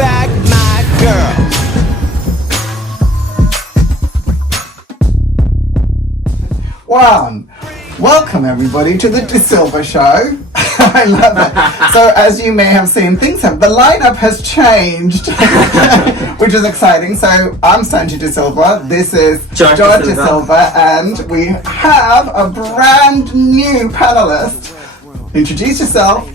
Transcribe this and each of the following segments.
back, my girl. Welcome everybody to the De Silva Show. I love it. So as you may have seen, the lineup has changed, which is exciting. So I'm Sanji De Silva. This is George De Silva, and we have a brand new panelist. Introduce yourself.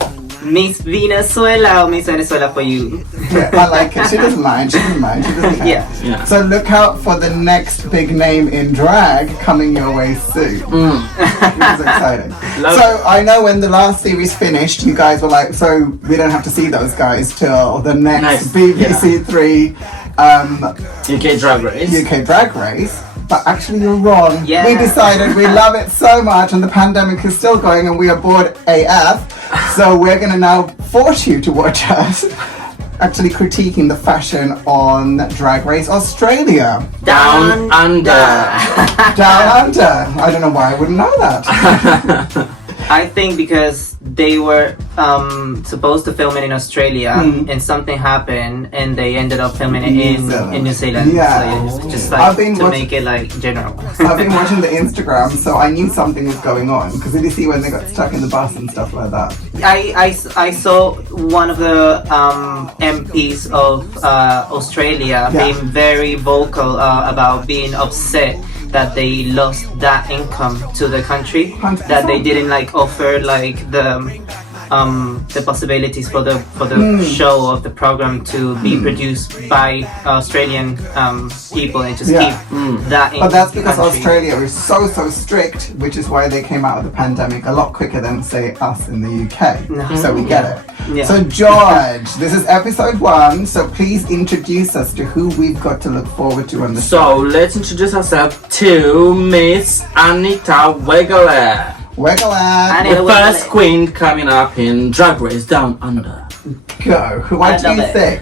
Miss Venus Wailer, Miss Venezuela for you. Yeah, I like it. She doesn't mind. She doesn't care. Yeah. So look out for the next big name in drag coming your way soon. Which is exciting. So I know when the last series finished, you guys were like, so we don't have to see those guys till the next BBC Three UK Drag Race. But actually you're wrong. Yeah. We decided we love it so much and the pandemic is still going and we are bored AF. So we're going to now force you to watch us actually critiquing the fashion on Drag Race Australia. Down Under. Down Under. I don't know why I wouldn't know that. I think because they were supposed to film it in Australia and something happened and they ended up filming it in New Zealand. Yeah. So just like make it like general. I've been watching the Instagram, so I knew something was going on. Because did you see when they got stuck in the bus and stuff like that? I saw one of the MPs of Australia being very vocal about being upset that they lost that income to the country, 100%. that they didn't like offer like the possibilities for the show of the program to be produced by Australian people and just keep that in. But that's because country. Australia is so strict, which is why they came out of the pandemic a lot quicker than say us in the UK. So we get it. Yeah. So George, this is episode 1, so please introduce us to who we've got to look forward to on the show. So let's introduce ourselves to Miss Anita Wailer. The first queen coming up in Drag Race Down Under. Go. What do you think?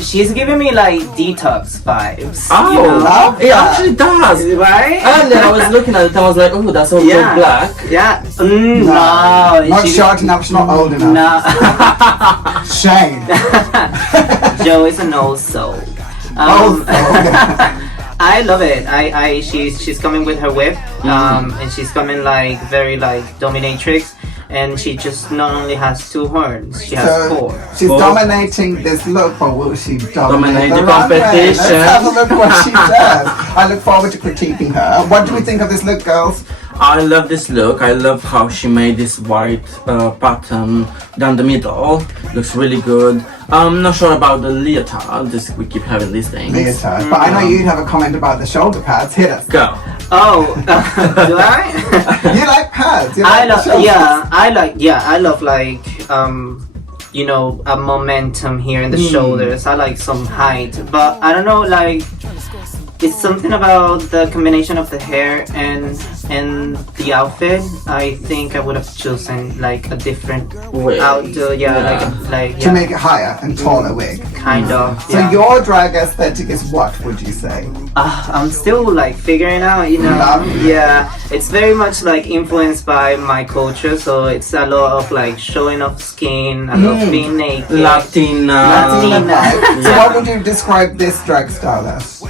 She's giving me like detox vibes. Oh, you know? it actually does. Right? And then I was looking at it and I was like, oh, that's all so black. Yeah. No. Not short enough, she's not old enough. No. Shame. Joe is an old soul. I love it. She's coming with her whip, and she's coming like very like dominatrix, and she just not only has 2 horns, she has 4. She's dominating this look, but will she dominate the runway? competition? Let's have a look at what she does. I look forward to critiquing her. What do we think of this look, girls? I love this look. I love how she made this white pattern down the middle. Looks really good. I'm not sure about the leotard. We keep having these things. Leotard. But I know you'd have a comment about the shoulder pads. Hit us. Go. Oh, do I? You like pads? I love like a momentum here in the shoulders. I like some height, but I don't know, like it's something about the combination of the hair and the outfit. I think I would have chosen like a different outfit. To make it higher and taller wig. Kind of. So your drag aesthetic is what, would you say? I'm still like figuring out, Yeah, it's very much like influenced by my culture, so it's a lot of like showing off skin, a lot of being naked. Latina. So what would you describe this drag style as?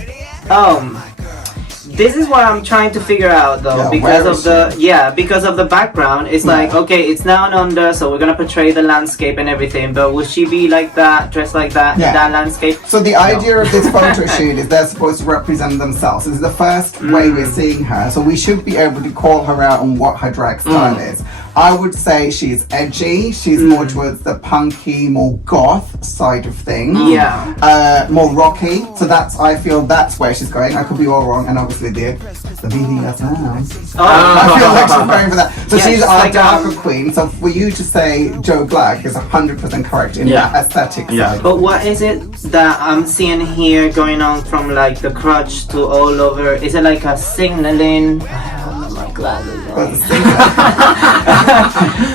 This is what I'm trying to figure out though, because of the background. It's like, okay, it's down under, so we're gonna portray the landscape and everything, but will she be like that, dressed like that, that landscape? So the idea of this photo shoot is they're supposed to represent themselves. This is the first way we're seeing her, so we should be able to call her out on what her drag style is. I would say she's edgy. She's more towards the punky, more goth side of things. Yeah. More rocky. So I feel that's where she's going. I could be all wrong, and obviously the BDSM. I feel like she's going for that. So she's our darker queen. So for you to say Joe Black is 100% correct in that aesthetic side. But what is it that I'm seeing here going on from like the crotch to all over? Is it like a signaling? My glasses.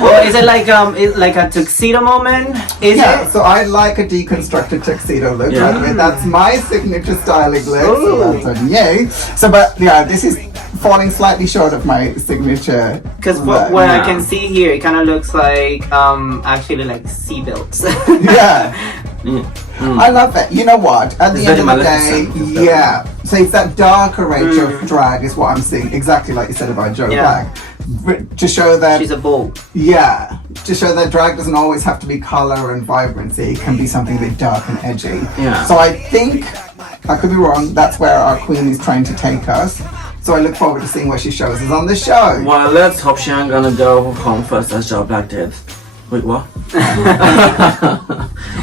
Or is it like a tuxedo moment? Is it? So I like a deconstructed tuxedo look. By the way, that's my signature styling look. So that's on you. So, but this is falling slightly short of my signature. Because what I can see here, it kind of looks like actually like seatbelts. I love it. You know what? At the It's end of very the day, Maleficent, it's yeah. So it's that darker range of drag is what I'm seeing. Exactly like you said about Joe Yeah. Black. To show that, She's a bull. yeah, to show that drag doesn't always have to be color and vibrancy. It can be something a bit dark and edgy. Yeah. So I think, I could be wrong, that's where our queen is trying to take us. So I look forward to seeing what she shows us on the show. Well, let's hope she ain't gonna go home first as Joe Black did. Wait, what?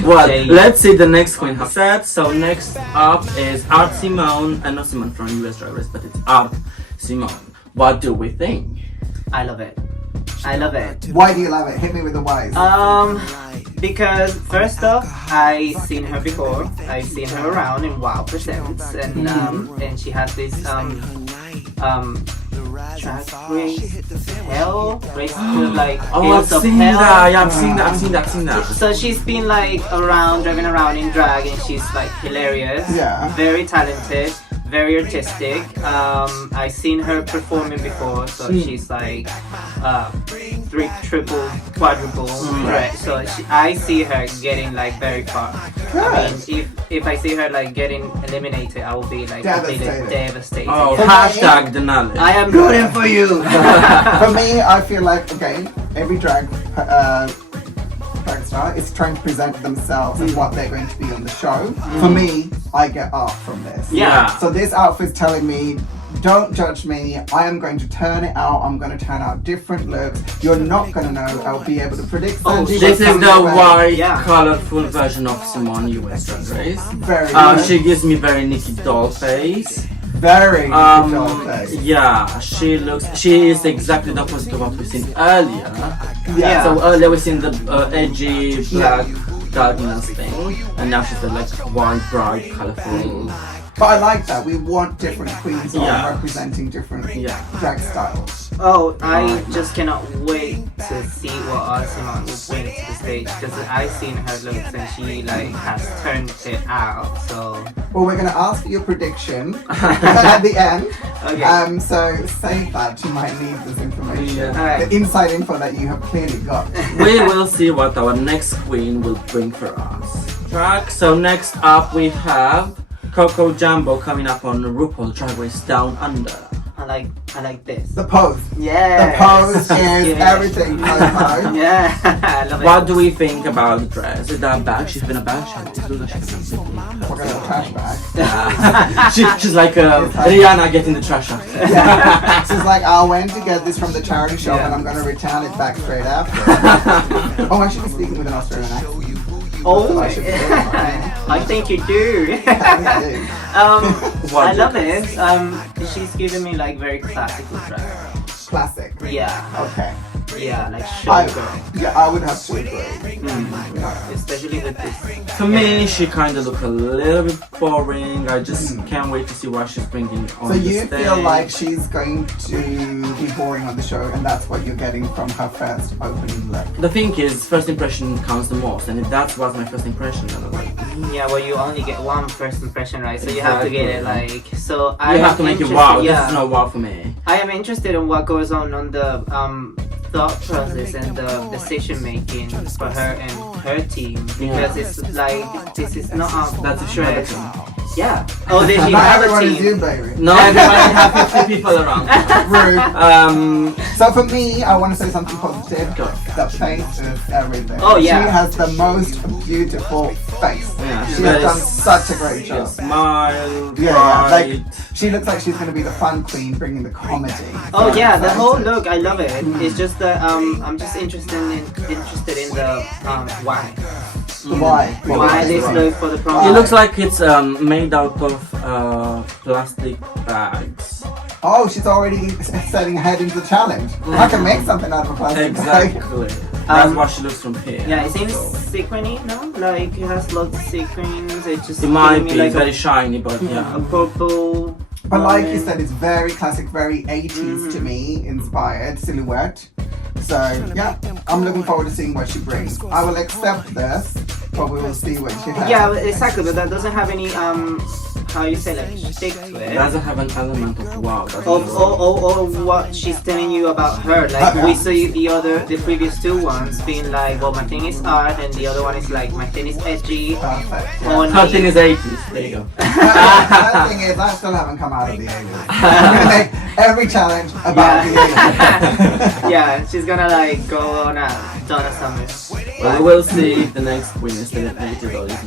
Well, let's see the next queen has said. So next up is Art Simone, and not Simone from US Drag Race, but it's Art Simone. What do we think? I love it. I love it. Why do you love it? Hit me with the whys. Because first off, I seen her before. I've seen her around in Wow Presents, and she has this Drag Race Hell, race to like Oh, I've Hills of seen Hell. that. Yeah, I've seen that. So she's been like around, driving around in drag, and she's like hilarious. Yeah. Very talented, very artistic. I've seen her performing before, so she's like triple, quadruple. Right. So I see her getting like very far. I mean, if I see her like getting eliminated, I will be like completely devastated. Oh, Yeah. hashtag Denali. I am rooting for you. For me, I feel like, okay, every drag star is trying to present themselves and what they're going to be on the show. For me, I get off from this. Yeah. So this outfit's telling me, don't judge me. I am going to turn it out. I'm going to turn out different looks. You're not going to know. I'll be able to predict. this This is the white, Yeah. colorful version of Simone US Drag Race. Very good. She gives me very Nikki Doll face. Very Yeah, she is exactly the opposite of what we've seen earlier. Yeah. So earlier we've seen the edgy black darkness thing, and now she's the like white, bright, colorful. But I like that. We want different queens Yeah. on representing different Yeah. drag styles. Oh, I just cannot wait to see what Arsimon will bring to the stage, because I've seen her looks and she like has turned it out. So Well, we're going to ask for your prediction at the end. okay. So save that. You might need this information. Yeah. Alright. The inside info that you have clearly got. We will see what our next queen will bring for us. Drag. So next up we have Coco Jumbo coming up on RuPaul Drag Race Down Under. I like this. The pose. Yeah. The pose is Yeah. everything. Coco. Yeah, I love it. What do we think about the dress? Is that bag? She's been a bag. She looks like she's been a We're going to trash bag. She's like Rihanna getting the trash out. Yeah. She's like, I went to get this from the charity shop and I'm going to return it back straight after. Oh, I should be speaking with an Australian accent. Oh, I should be doing that. I think you do. I love it. She's giving me like very classical drag. Classic. Yeah, Okay. yeah, like showgirl. Yeah, I would have to agree. Especially with this. For me, she kind of look a little bit boring. I just can't wait to see what she's bringing on So the you stage. feel like she's going to be boring on the show, and that's what you're getting from her first opening look. The thing is, first impression counts the most, and if that was my first impression, then I was like, Yeah, well, you only get one first impression, right? So you have to get it like. So I you have to am make it interested- wow. Yeah, This is not wow for me. I am interested in what goes on the thought process and the decision making for her and her team, because it's like this is not a That's a dress. shame. Yeah. Oh, did she Not have everyone a is you, team? baby. No, everybody have 50 people around. Rude. So for me, I want to say something positive. Go. The face is everything. Oh, yeah. She has the most beautiful face. Yeah, She has done such a great job. Smile, Yeah, bright. like she looks like she's going to be the fun queen, bringing the comedy. Oh yeah, the whole Fantastic. look, I love it. It's just that I'm just interested in the why. Why? Why this look for the prom? It looks like it's made out of plastic bags. Oh, she's already setting ahead into the challenge. I can make something out of a plastic bag. Exactly. That's what she looks from here. Yeah, it seems So, sequiny, no? Like it has lots of sequins. It just it might giving me be like very shiny, but a yeah. purple. But like you moment. said, it's very classic, very 80s to me, inspired silhouette. So yeah, I'm looking forward to seeing what she brings. I will accept this but we will see when she has. Yeah, exactly, but that doesn't have any how you say, like, stick to It it. doesn't have an element of wow. Or what she's telling you about her. Like we see the previous two ones being like, well, my thing is art, and the other one is like, my thing is edgy. Perfect. Or Her thing is 80s. There you go. The thing is, I still haven't come out of the 80s. I'm gonna make every challenge about the 80s. Yeah, she's gonna like go on a Donna Summer. Well, we'll see if the next queen is still 80s or if it's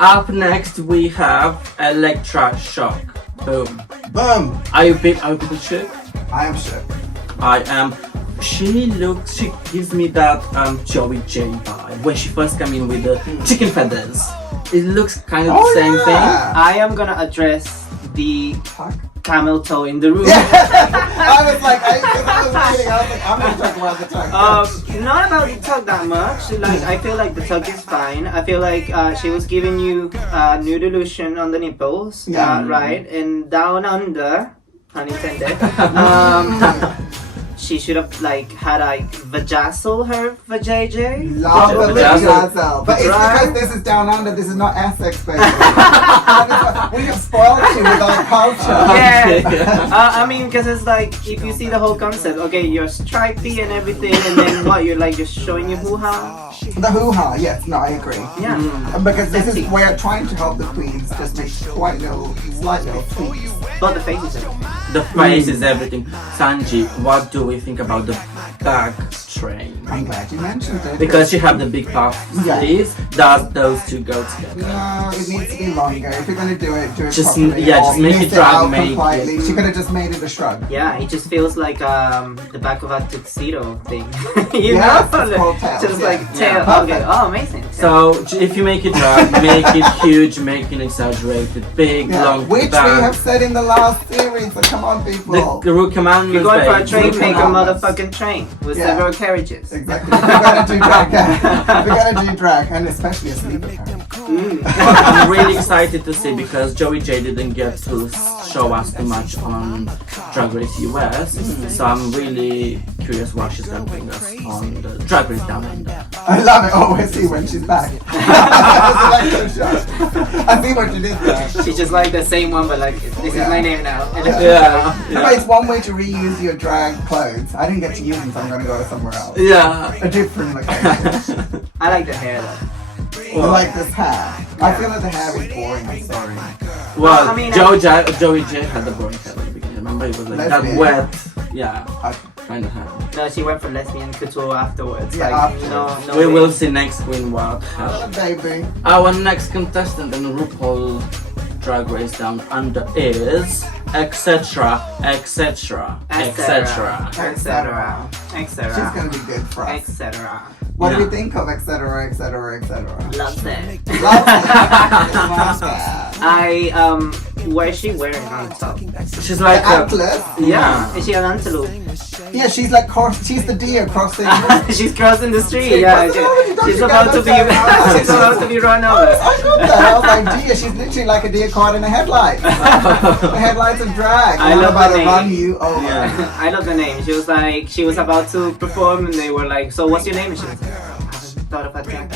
Up next we have Electra Shock. Boom. Boom. Are you people shook? I am shook. I am. She gives me that Joey J vibe when she first came in with the chicken feathers. It looks kind of the same thing. I am gonna address the camel toe in the room. I was like, I'm gonna talk about the tug. Not about the tug that much. Like, I feel like the tug is fine. I feel like she was giving you nude illusion on the nipples, right? And down under, unintended. She should have like had like vajazzle her vajayjay. Love the Vajazzle. vajazzle. But it's because this is down under, this is not Essex, baby. We have spoiled you with our culture. Yeah. I mean, because it's like, if you see the whole concept, okay, you're stripy and everything, and then what, you're like just showing your hoo-ha? The hoo-ha, yes, no, I agree. Yeah. Because this is, we're trying to help the queens just make quite slight little tweaks. But the face is everything. The face is everything. Sanji, what do we think about the back train? I'm glad you mentioned it. Because you have the big puff sleeves, does those two go together? No, it needs to be longer. If you're gonna do it Just properly. just make it drag, out make completely. it. She could have just made it a shrug. Yeah, it just feels like the back of a tuxedo thing. you Yes, know? it's called tails, Just yeah. like tail. Yeah, Okay, oh, amazing. So if you make it drag, make it huge, make it exaggerated, big, long Which back. we have said in the last series, so come on people. The rule commandments. You're going for a babe. train, Rule make a commandments. motherfucking train with Yeah. several carriages. Exactly. We're gonna do drag. We're gonna do drag, and especially a sleeper carriage. I'm really excited to see because Joey J didn't get to show us too much on Drag Race US, so I'm really curious what she's gonna bring us on the Drag Race Down Under. I love it. Oh, I see when she's back. Electra Shock. I see what you did there. She's just like the same one, but like, this is my name now. No, it's one way to reuse your drag clothes. I didn't get to use them, so I'm gonna go somewhere else. Yeah. A different location. I like the hair though. I like this hair. I feel like the hair is boring. I'm sorry. Well, I mean, Joey J had the boring hair at the beginning. Remember, it was like Lesbian. that wet, yeah, Okay. kind of hair. No, she went for lesbian couture afterwards. Yeah, like, afterwards. no We way. will see next queen what Oh, happens. baby. Our next contestant in RuPaul Drag Race Down Under is etc. etc. etc. etc. She's etc. gonna be good for us. etc. What do Yeah. you think of etc. etc. etc. Loves it. Love that. What is she wearing on top? She's like The atlas. Yeah, is she an antelope? Yeah, she's like she's the deer crossing. She's crossing the street. Yeah, What's wrong with you? Don't she's you about guys to be. understand? She's about to be run I over. love that. I was like, deer. She's literally like a deer caught in a headlight. The headlights of drag. I I'm love about the to name. run you over. Yeah. I love the name. She was like, she was about to perform, and they were like, "So what's your name?" And she was like, "I haven't thought of a thing."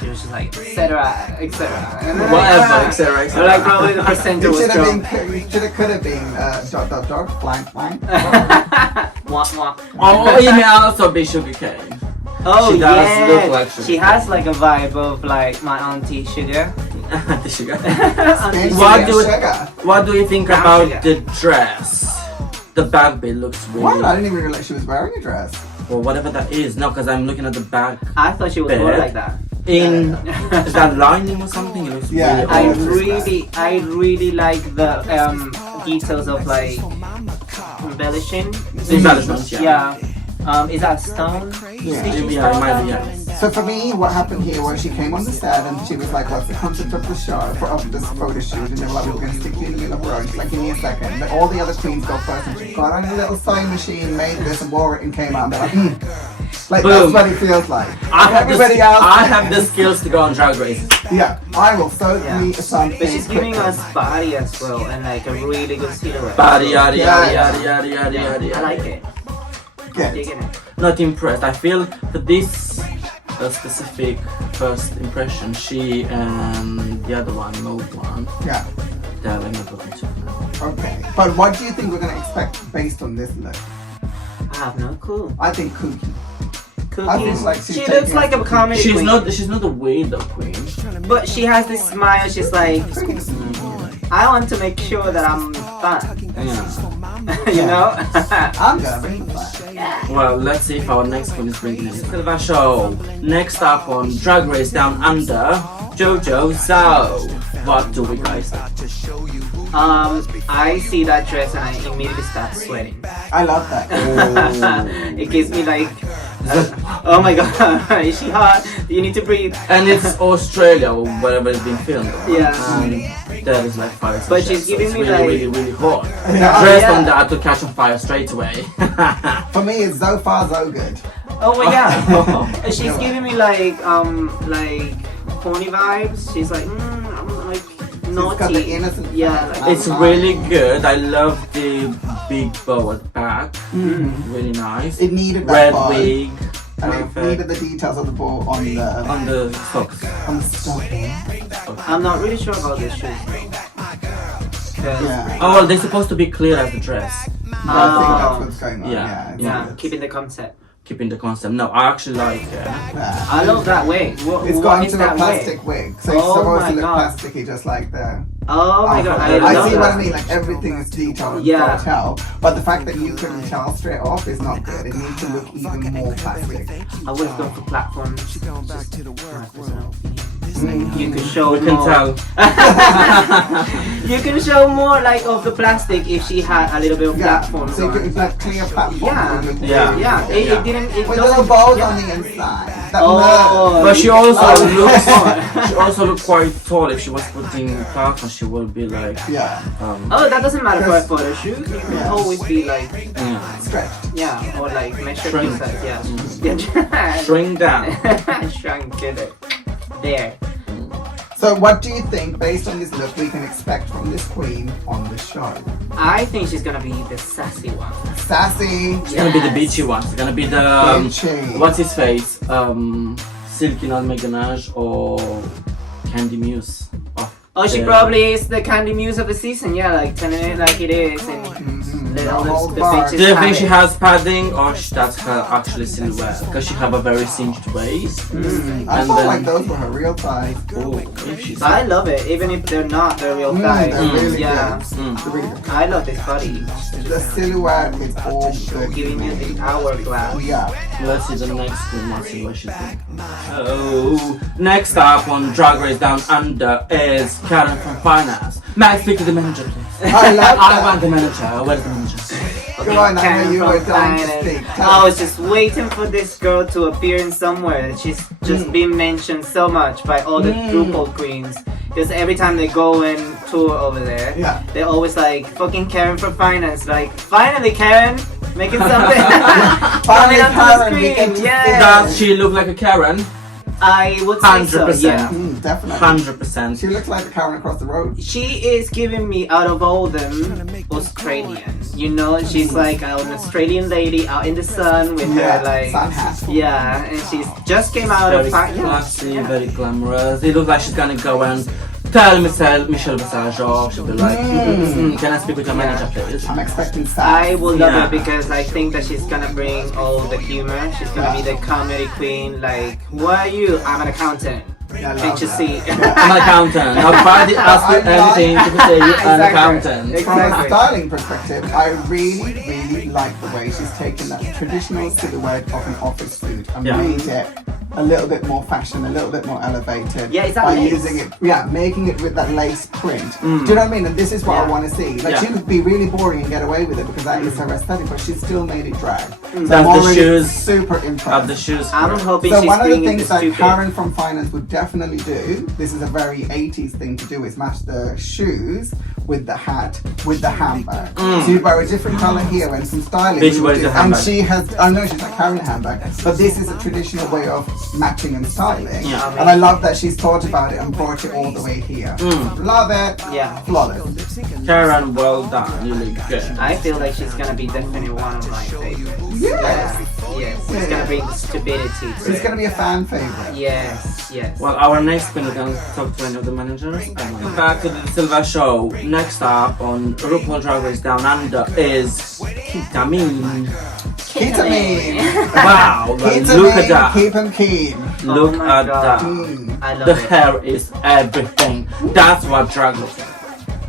She was just like, etc. etc. And then Whatever, etc. So like probably the presenter It was should have drunk. been, could have been dot dot dot blank blank. Wah, wah. Oh, it may also be Sugar Cane. Oh She does yeah, look like Sugar. she has like a vibe of like my auntie Sugar. The Sugar. Auntie What Sugar. do we- Sugar. What do you think Brown about sugar. the dress? The back bit looks really. What? I didn't even realize she was wearing a dress. Or whatever that is. No, because I'm looking at the back. I thought she was more like that. In is that lining or something? It looks Yeah, really old. I really like the details of like embellishing. Embellishments, yeah. Is that stone? Yeah. Stitching Yeah, it stone might down be, there? yeah. So for me, what happened here was she came on the set and she was like, "What's the concept of the show of this photo shoot?" And they were like, "We're going to stick you in the middle of the road." She's like, "Give me a second." But all the other queens go first, and she got on a little sewing machine, made this, and wore it, and came out. And they're like, Like Boom. that's what it feels like. I have Everybody the, else. I have the skills to go on Drag Race. Yeah, I will certainly Yeah. something. But she's giving quickly. us body as well and like a really good silhouette. Body, yada, Yeah. yada, yada, yada, yada, yada, I yada. like it. Good. Digging it. Not impressed. I feel for this a specific first impression. She and the other one, Mode one, Yeah. they're like not looking too now. Okay. But what do you think we're going to expect based on this look? I have no clue. I think kooky. I Cookie. think like she's She taking looks like a us- comedy She's queen. not a weirdo queen. But she has this smile. She's like, I want to make sure that I'm fun. Yeah. You know? I'm going to bring it back. Well, let's see if our next one is bringing it. Silver Show. Next up on Drag Race Down Under, JoJo. So, what do we guys think? I see that dress and I immediately start sweating. I love that. It gives me like, oh my god, is she hot? You need to breathe. And it's Australia or wherever it's been filmed. Yeah. That is like fire. But she's so giving it's me really, like- really, really hot. Yeah. Dressed Yeah. on that to catch on fire straight away. For me, it's so far so good. Oh my god. She's giving me like horny vibes. She's like, I'm like naughty. got the innocent Yeah. side. Like, It's really good. I love the big bow at the back. Really nice. It needed that Red ball. wig. And it needed the details of the ball on the Socks. stuff. I'm not really sure about this shoes. Yeah. Oh well, they're supposed to be clear as the dress. I think that's what's going on. Yeah. Yeah. Yeah, keeping the concept. Keeping the concept. No, I actually like it. Yeah. I love that wig. What It's what gone is to a that plastic wig? wig. So it's Oh supposed my to look God. plasticky just like the... Oh my god, I I love see that. what I mean, like everything is detailed and Yeah. so tell, but the fact that you couldn't tell straight off is not good. It needs to look even more plastic. I would have gone for platforms. You can show We can more. tell. You can show more like of the plastic if she had a little bit of Yeah, platforms so you on. could like clear platform. Yeah. would look Yeah. really Yeah, good. it didn't. It With little doesn't. balls yeah. on the inside. That Oh. But she you also can- looks. She also looked quite tall. If she was putting platforms, she would be like. yeah, Oh, that doesn't matter for a photo shoot. You can Yeah. always be like, Yeah. stretched. yeah, or like measure Shrink. size. Yeah. Yeah. Shrink down. Shrunk, get it. There. So what do you think, based on this look, we can expect from this queen on the show? I think she's gonna be the sassy one. Sassy, It's gonna be the beachy one. It's gonna be the bitchy. what's his face? Silky Not Meganage or Candy Muse. Oh, she the- probably is the Candy Muse of the season. Yeah, like telling it like it is, and Mhm. let No all hold the barred. bitches Do you have think she it. has padding or that's her actually silhouette? Because she have a very cinched waist. I And felt then- like those were her real thighs. Oh, if she's I love it, even if they're not the real thighs. They're really Yeah, good. Mm. They're really good. I love this body. The silhouette is all good. Giving you the hourglass. Yeah. Let's see the next one. Let's see what she's doing. Oh, next up on Drag Race Down Under is Karen from Finance. May I speak to the manager, please? I love I that. want the manager. Where's the manager? Come on, I Karen know you from were dying to Finance. speak. I was just waiting for this girl to appear in somewhere. She's just been mentioned so much by all the RuPaul queens. Because every time they go and tour over there, Yeah. they're always like, fucking Karen from Finance. Like, finally, Karen, making something. Finally, Coming onto Karen, the we screen. get to Yeah. Does she look like a Karen? I would say so, 100%. yeah. Definitely. 100%. She looks like the Karen across the road. She is giving me, out of all them, Australian. You know, she's like an Australian lady out in the sun with her like, sun hat. yeah, and she's just came out Very of classy, very glamorous. It looks like she's gonna go and tell Michelle Visage off. She'll be like, can I speak with your manager, please? I'm expecting sass. I will love Yeah. it because I think that she's gonna bring all the humor. She's gonna be the comedy queen. Like, who are you? I'm an accountant. Yeah, I love Can't you that. see? I'm an accountant. I'll find ask you everything to say you're an Exactly. accountant. From a Exactly. styling perspective, I really like the way she's taken that traditional silhouette of an office suit and Yeah. made it a little bit more fashion, a little bit more elevated. Yeah, is that by lace? using it, making it with that lace print. Do you know what I mean? And this is what I Yeah. want to see. Like Yeah. she could be really boring and get away with it because that is her aesthetic, but she still made it drag. So That's I'm the already shoes. super impressed. Of the shoes. I'm hoping So she's one of the bringing things the that stupid. Karen from Finance would definitely do, this is a very 80s thing to do, is match the shoes with the hat, with the handbag. So you wear a different color here and some styling. Bitch we would wears do- the and handbag. she has, I know she's not carrying a handbag, but this is a traditional way of matching and styling. Yeah. And I love that she's thought about it and brought it all the way here. Love it. Yeah. Flawless. Karen, well done. You look good. I feel like she's gonna be definitely one of my favorites. Yes. Yes. She's gonna bring the stability to She's it. gonna be a fan favorite. Yes. Yes. Well, our next queen is gonna talk to any of the managers. Back to the Silver Show. Next up on RuPaul Drag Race Down Under is Ketamine. Ketamine. Wow, well, Ketamine, look at that. keep him keen. Look my at God. that. I love The it. hair is everything. That's what drag looks like.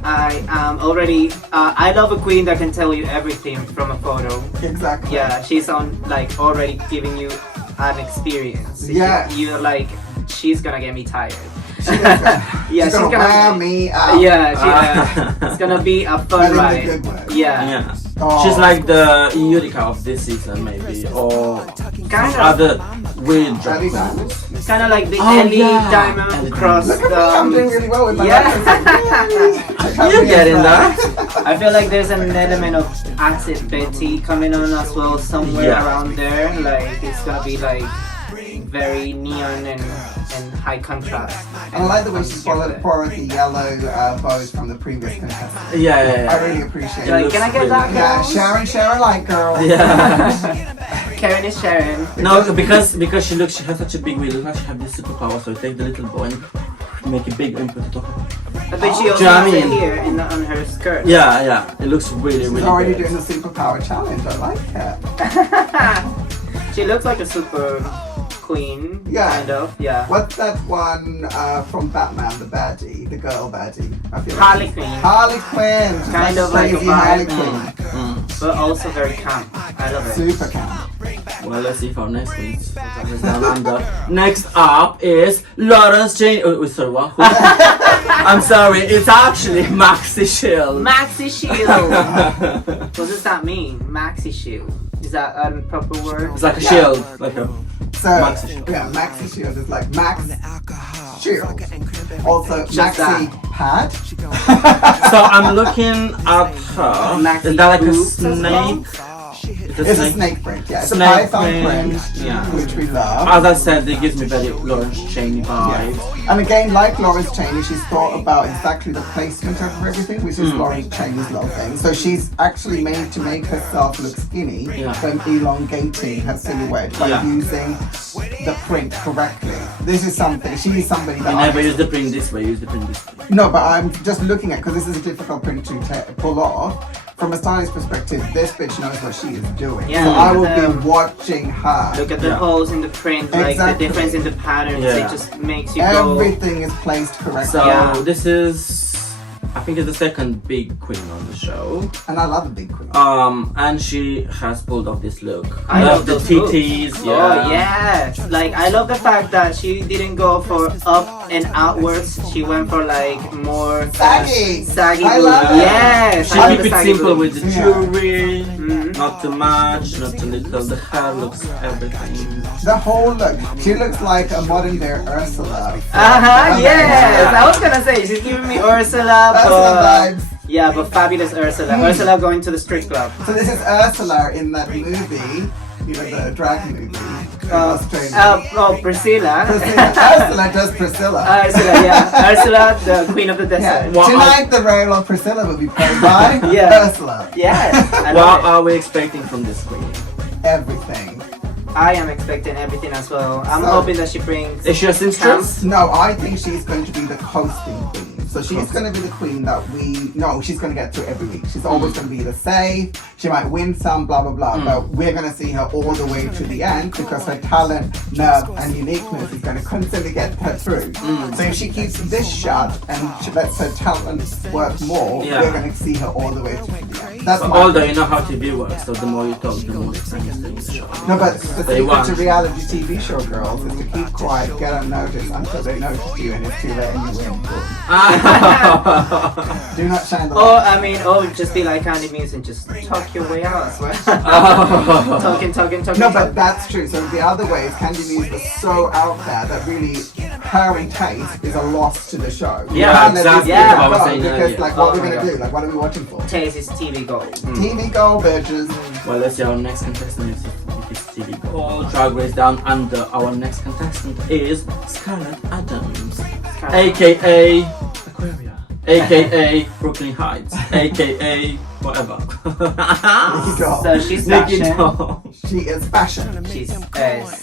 I am already. I love a queen that can tell you everything from a photo. Exactly. Yeah, she's on like already giving you an experience. Yes. You're like, she's gonna get me tired. Yeah, she's gonna wear me out. Yeah, it's gonna be a But fun in a ride. good way. Yeah, Yeah. Oh. She's like the Utica of this season, maybe, or kind of, other weird drag Ellie queens. Diamond. kind of like the Oh, Ellie yeah. Diamond Ellie cross. Look at me, I'm doing really well with my Yeah. You're getting that. I feel like there's an element of Acid Betty coming on as well somewhere Yeah. around there. Like it's gonna be like very neon and high contrast. And I like the way she Beautiful. borrowed the yellow bows from the previous contestant. Yeah. I really appreciate Like, it. can I get that, Yeah, girl? Sharon like girl. Yeah. Karen is Sharon. No, because she has such a big wheel. Look how she has this superpower. So take the little boy and make a big input. But she Do also you know what I has it mean? here on her skirt. Yeah. It looks really, She's really already good. doing the superpower challenge. I like it. She looks like a super queen. Yeah. Kind of. Yeah. What's that one from Batman, the baddie, the girl baddie? I feel Harley she's- Quinn. Harley Quinn. She's Kind of like a crazy Harley vibe. Quinn. But also very camp. I love it. Super camp. Well, let's see if our next one is down under. Next up is Lawrence Jane. Oh, sorry, what? I'm sorry, it's actually Maxi Shield. Maxi Shield. What does that mean? Maxi Shield. Is that a proper word? It's like a shield, like a. So, Maxi Shield. yeah, Maxi Shield is like Max Shield. Also, Just Maxi Pad. So I'm looking at her. Maxi Is that like a boobs as well? snake? It's a snake print, yeah. It's a Snake python print, print, yeah. which we love. As I said, it gives me very Lawrence Cheney vibes. And again, like Lawrence Cheney, she's thought about exactly the placement of everything, which is Lawrence Cheney's love thing. So she's actually made to make herself look skinny, Yeah. but elongating her silhouette by Yeah. using the print correctly. This is something, she is somebody that You never use the print this way, use the print this way. No, but I'm just looking at, because this is a difficult print to pull off. From a stylist perspective, this bitch knows what she is doing. Yeah, So I will look at be watching her. Look at the Yeah. holes in the print, like Exactly. the difference in the patterns. Yeah. It just makes you go. Everything is placed correctly. So Yeah. this is, I think it's the second big queen on the show. And I love a big queen. And she has pulled off this look. I love the those looks. titties. Yeah. Oh yes, like I love the fact that she didn't go for up and outwards. She went for like more Saggy. saggy. I boobs. love it. Yes, She I love keep the it saggy simple boobs. with the Yeah. jewelry, Mhm. not too much, not too little. The hair looks everything. The whole look. She looks like a modern day Ursula. Yes. I was gonna say she's giving me Ursula, Ursula but vibes. yeah, but fabulous Ursula. Ursula going to the strip club. So this is Ursula in that movie, you know, the drag movie in Australia. Priscilla. Ursula does Priscilla. Ursula, yeah. Ursula, the queen of the Yeah. desert. What Tonight the role of Priscilla will be played by Yeah. Ursula. Yes. I What love it. are we expecting from this queen? Everything. I am expecting everything as well. I'm So- hoping that she brings. Is she a seamstress? No, I think she's going to be the coasting queen. So she's going to be the queen that she's going to get through every week. She's always going to be the safe. She might win some, blah, blah, blah. But we're going to see her all the way to the end because her talent, nerve, and uniqueness is going to constantly get her through. So if she keeps this shut and she lets her talent work more, Yeah. we're going to see her all the way to the end. That's But my although you know how TV works, so the more you talk, the more time you stay in the show. No, but the They secret want. to reality TV show girls is to keep quiet, get unnoticed until they notice you and it's too late and you win. Boom. Do not shine the Or light. just be like Candy Muse and just talk your way out as well. talking. No, but that's true. So the other way is Candy Muse was so out there that really her and Taste is a loss to the show. We Yeah, can't let exactly. these Yeah, people I was go saying because earlier. like what Oh we're my gonna God. do? Like what are we watching for? Taste is TV gold. TV Gold bitches. Well, let's see our next contestant if it's TV gold. RuPaul Drag Race Down Under, our next contestant is Scarlett Adams, aka Aquaria, aka Brooklyn Heights, aka whatever. Nikki Doll. So she's Nikki fashion. Doll. She is fashion. She's class.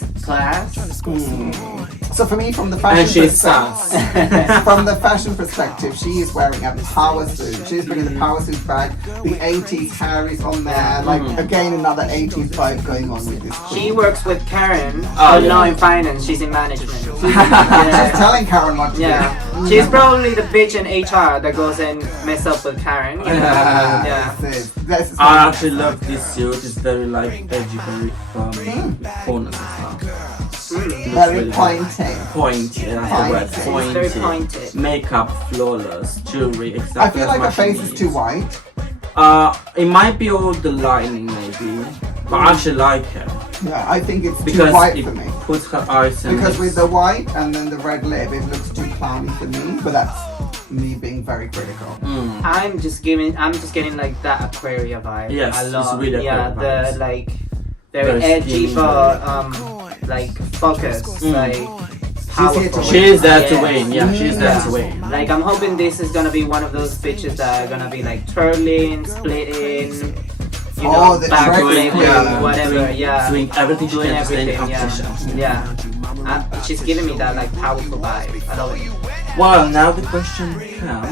So for me, from the fashion And she's perspective, sass. from the fashion perspective, she is wearing a power suit. She's bringing the power suit back. The 80s Harry's on there. Like again, another 80s vibe going on with this. She queen. works with Karen, Oh, but yeah. not in finance. She's in management. She's telling Karen what to do. Yeah, she's probably the bitch in HR that goes and mess up with Karen. You know? Yeah. This is I actually love this suit. It's very like edgy, very corners and stuff. very really pointy. Pointy, that's the word. It's very Pointy. pointed. Makeup flawless, jewelry exactly. I feel as like her much face as is it too white. It might be all the lining maybe, but I actually like her Yeah, I think it's too because white it for me. puts her eyes and Because with lips. the white and then the red lip, it looks too clowny for me. But that's me being very critical. I'm just getting like that Aquaria vibe. Yes, I it's love. really yeah, Aquaria the vibes. like very Very edgy skinny. but like focused, like powerful. here to win. She is there to Yes. win. Yeah, she's there to win. Like I'm hoping this is gonna be one of those bitches that are gonna be like twirling, splitting, you know, the back drag flipping, queen. whatever. doing, Yeah, doing everything she doing can to stay in the everything. competition. Yeah. She's giving me that like powerful vibe. I love it. Well, now the question comes: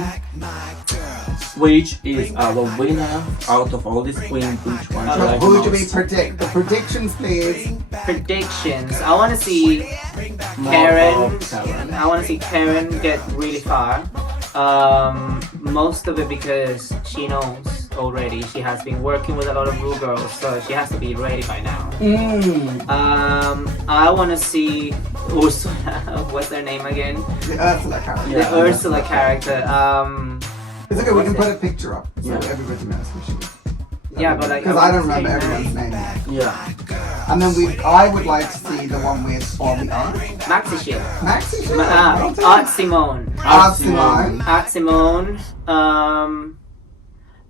which is our winner out of all these queens? Which one do you like the Who do we most? predict? The predictions, please. Predictions. I want to see More Karen. of Karen. I want to see Karen get really far. Most of it because she knows already. She has been working with a lot of Ru girls, so she has to be ready by now. I want to see Ursula. What's their name again? The Ursula character. The Ursula character. It's okay, we can put a picture up so Yeah. everybody knows who she is. Yeah, but like Because I don't want to remember see everyone's her. name. Yeah. And then I would like to see the one with all the art. Maxi Shield. Maxi Shield. Well done. Art Simone. Art Simone. Art Simone.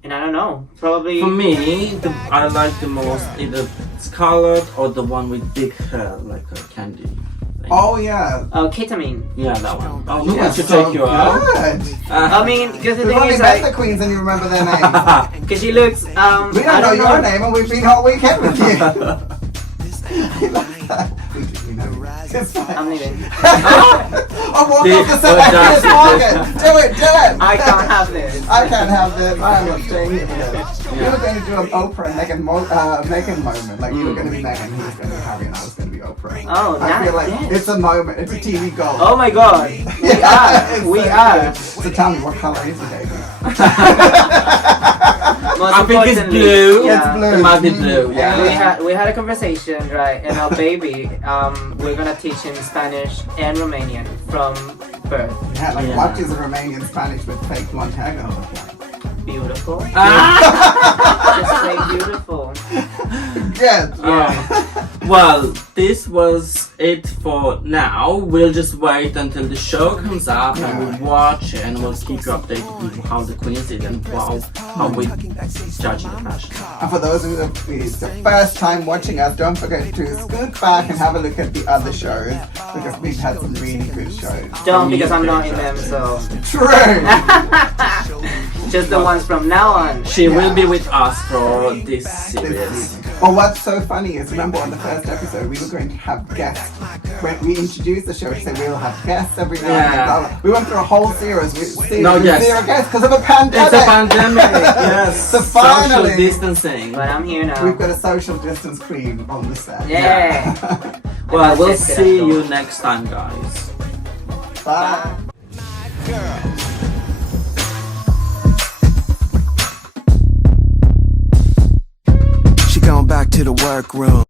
And I don't know. Probably. For me, I like the most either Scarlet or the one with big hair, like a candy thing. Oh yeah. Ketamine. Yeah, that one. Oh, we Yeah, want to so take you out. good. I mean, because the We've thing only is met the like, queens and you remember their names. because she looks. We I don't know your name and we've been all weekend with you. I love that. We know. It's fine. I'm leaving. I walked off the set like Chris Morgan. Do it. I can't have this. I can't have this. I'm not doing it. You were going to do an Oprah and Meghan moment. Like you were going to be Meghan, he was going to be Harry, and I was going to be Oprah. Oh, I feel like yes. it's a moment. It's a TV goal. Oh my god. We are. We are. So tell me, what color is the baby? Most I think it's importantly, blue. Yeah. It's blue. It might be blue, yeah. We had a conversation, right? And our baby, we're gonna teach him Spanish and Romanian from birth. Yeah, like Yeah. what is Romanian Spanish with fake blonde hair gonna look like? Beautiful. Ah! Just say beautiful. Good. Well, this was it for now. We'll just wait until the show comes up and we'll watch it and we'll keep you updated with how the queens did and how we judge the fashion. And for those who it's the first time watching us, don't forget to scoot back and have a look at the other shows because we've had some really good shows. Don't, because I'm not in them, so True. just the ones from now on. She will be with us for this series. But what's so funny is, remember on the first episode, we were going to have guests. When we introduced the show, we said we will have guests every now and then. Yeah. Blah, blah. We went through a whole series with No guests. zero guests because of a pandemic. It's a pandemic, yes. So finally, Social distancing. But I'm here now. we've got a social distance queen on the set. Yeah. Well, we'll That's it, see that's you all. next time, guys. Bye. Girl. She gone back to the workroom.